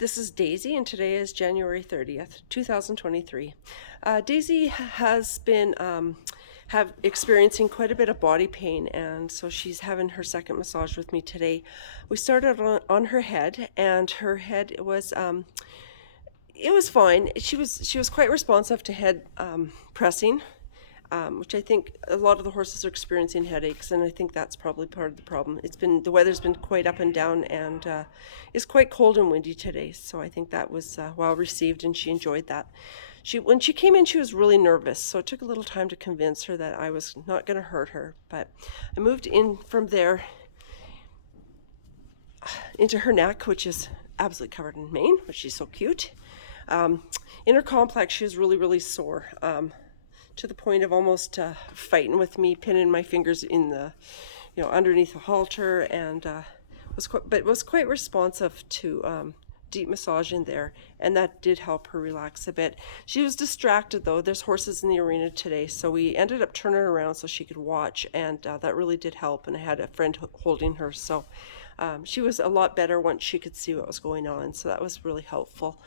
This is Daisy, and today is January 30th, 2023. Daisy has been experiencing quite a bit of body pain, and so she's having her second massage with me today. We started on her head, and her head was it was fine. She was quite responsive to head pressing, which I think a lot of the horses are experiencing headaches, and I think that's probably part of the problem. The weather's been quite up and down, and it's quite cold and windy today, so I think that was well received, and she enjoyed that. When she came in, she was really nervous, so it took a little time to convince her that I was not going to hurt her. But I moved in from there into her neck, which is absolutely covered in mane, which she's so cute. In her complex, she was really, really sore. To the point of almost fighting with me, pinning my fingers in the, underneath the halter, and was quite responsive to deep massage in there, and that did help her relax a bit. She was distracted though. There's horses in the arena today, so we ended up turning her around so she could watch, and that really did help. And I had a friend holding her, so she was a lot better once she could see what was going on, so that was really helpful.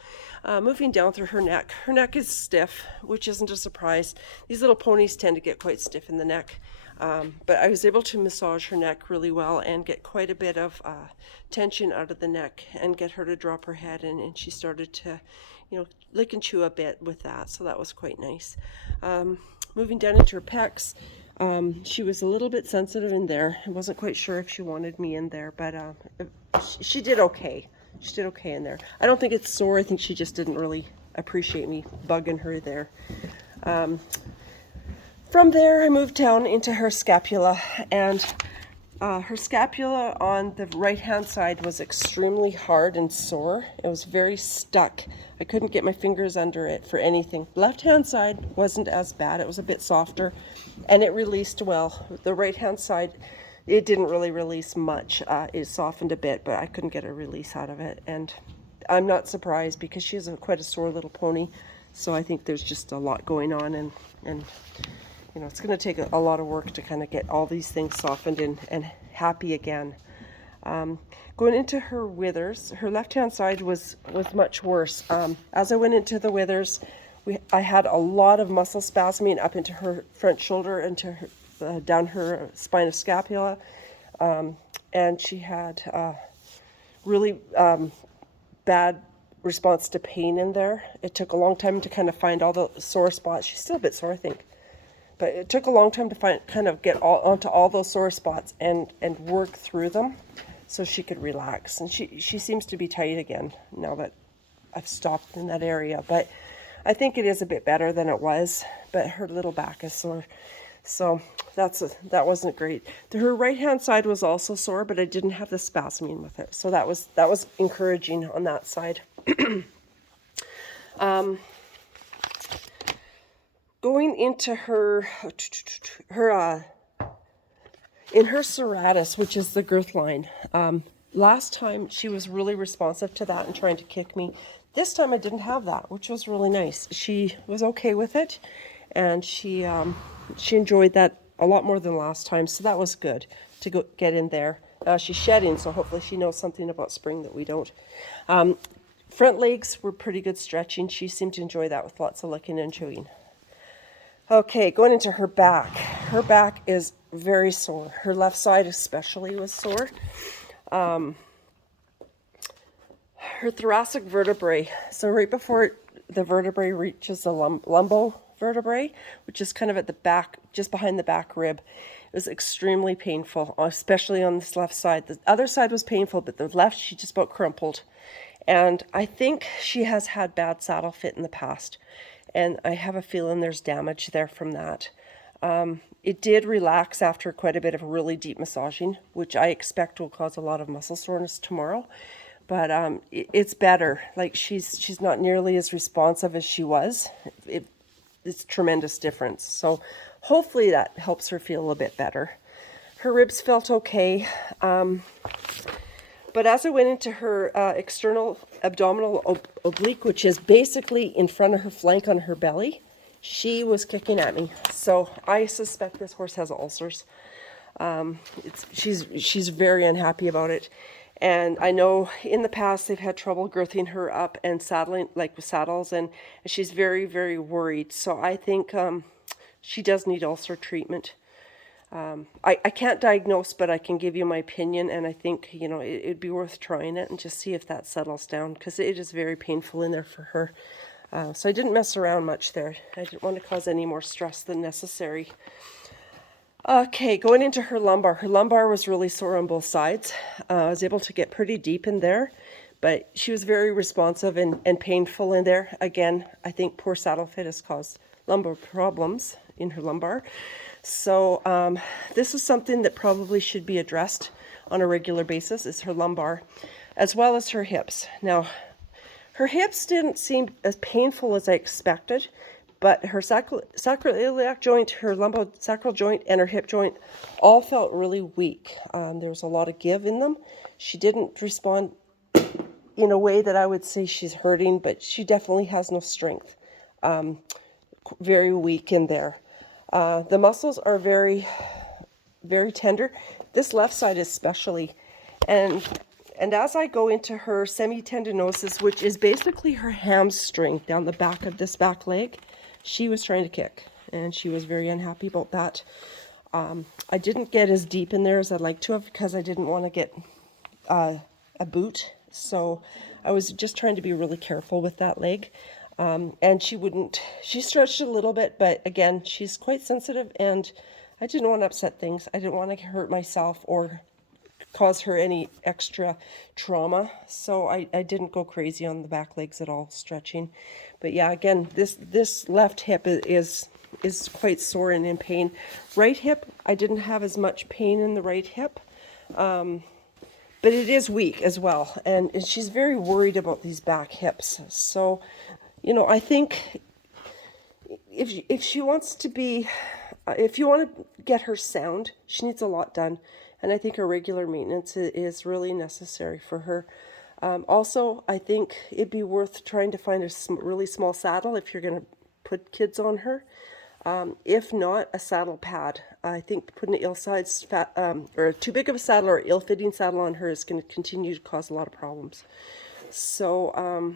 Moving down through her neck is stiff, which isn't a surprise. These little ponies tend to get quite stiff in the neck, but I was able to massage her neck really well and get quite a bit of tension out of the neck and get her to drop her head, and she started to lick and chew a bit with that, so that was quite nice. Moving down into her pecs, she was a little bit sensitive in there. I wasn't quite sure if she wanted me in there, but she did okay. She did okay in there. I don't think it's sore. I think she just didn't really appreciate me bugging her there. From there, I moved down into her scapula, and her scapula on the right-hand side was extremely hard and sore. It was very stuck. I couldn't get my fingers under it for anything. Left-hand side wasn't as bad. It was a bit softer, and it released well. The right-hand side, it didn't really release much. It softened a bit, but I couldn't get a release out of it. And I'm not surprised because she is quite a sore little pony, so I think there's just a lot going on, and it's going to take a lot of work to kind of get all these things softened and happy again. Going into her withers, her left-hand side was much worse. As I went into the withers, I had a lot of muscle spasming up into her front shoulder, into her, down her spine of scapula, and she had really bad response to pain in there. It took a long time to kind of find all the sore spots. She's still a bit sore, I think. But it took a long time to get onto all those sore spots and work through them so she could relax. And she seems to be tight again now that I've stopped in that area. But I think it is a bit better than it was, but her little back is sore. So that wasn't great. Her right-hand side was also sore, but I didn't have the spasming with it. So that was encouraging on that side. Going into her in her serratus, which is the girth line. Last time she was really responsive to that and trying to kick me. This time I didn't have that, which was really nice. She was okay with it, and she enjoyed that a lot more than last time, so that was good to get in there. She's shedding, so hopefully she knows something about spring that we don't. Front legs were pretty good stretching. She seemed to enjoy that with lots of licking and chewing. Okay, going into her back. Her back is very sore. Her left side especially was sore. Her thoracic vertebrae, so right before the vertebrae reaches the lumbo vertebrae, which is kind of at the back, just behind the back rib, it was extremely painful, especially on this left side. The other side was painful, but the left, she just about crumpled. And I think she has had bad saddle fit in the past, and I have a feeling there's damage there from that. It did relax after quite a bit of really deep massaging, which I expect will cause a lot of muscle soreness tomorrow. But it's better. Like she's not nearly as responsive as she was. It's a tremendous difference. So hopefully that helps her feel a bit better. Her ribs felt okay. But as I went into her external abdominal oblique, which is basically in front of her flank on her belly, she was kicking at me. So I suspect this horse has ulcers. She's very unhappy about it. And I know in the past they've had trouble girthing her up and saddling, like with saddles, and she's very, very worried. So I think she does need ulcer treatment. I can't diagnose, but I can give you my opinion, and I think, you know, it'd be worth trying it and just see if that settles down, because it is very painful in there for her. So I didn't mess around much there. I didn't want to cause any more stress than necessary. Okay, going into her lumbar. Her lumbar was really sore on both sides. I was able to get pretty deep in there, but she was very responsive and painful in there. Again, I think poor saddle fit has caused lumbar problems in her lumbar. So this is something that probably should be addressed on a regular basis, is her lumbar, as well as her hips. Now, her hips didn't seem as painful as I expected, but her sacroiliac joint, her lumbosacral joint, and her hip joint all felt really weak. There was a lot of give in them. She didn't respond in a way that I would say she's hurting, but she definitely has no strength. Very weak in there. The muscles are very, very tender. This left side especially. And as I go into her semitendinosus, which is basically her hamstring down the back of this back leg, she was trying to kick, and she was very unhappy about that. I didn't get as deep in there as I'd like to have, because I didn't want to get a boot. So I was just trying to be really careful with that leg. And she stretched a little bit, but again, she's quite sensitive, and I didn't want to upset things. I didn't want to hurt myself or cause her any extra trauma. So I didn't go crazy on the back legs at all, stretching. But yeah, again, this left hip is quite sore and in pain. Right hip, I didn't have as much pain in the right hip. But it is weak as well, and she's very worried about these back hips. So, you know, I think if she wants to be, if you want to get her sound, she needs a lot done, and I think her regular maintenance is really necessary for her. Also, I think it'd be worth trying to find a really small saddle if you're going to put kids on her. If not, a saddle pad. I think putting an ill-sized or too big of a saddle or ill-fitting saddle on her is going to continue to cause a lot of problems. So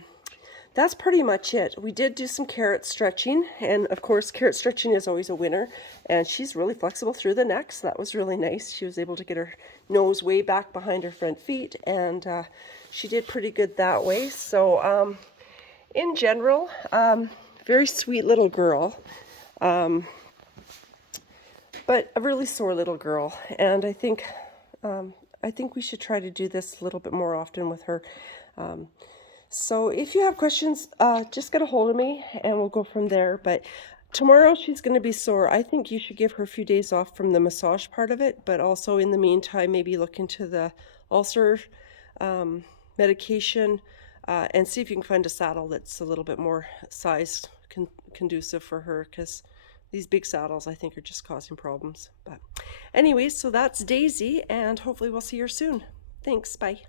that's pretty much it. We did do some carrot stretching, and of course carrot stretching is always a winner, and she's really flexible through the neck, so that was really nice. She was able to get her nose way back behind her front feet, and she did pretty good that way. So in general, very sweet little girl. But a really sore little girl, and I think we should try to do this a little bit more often with her. So if you have questions, just get a hold of me and we'll go from there. But tomorrow she's going to be sore. I think you should give her a few days off from the massage part of it, but also in the meantime, maybe look into the ulcer medication and see if you can find a saddle that's a little bit more size conducive for her, because these big saddles, I think, are just causing problems. But anyways, so that's Daisy, and hopefully we'll see her soon. Thanks, bye.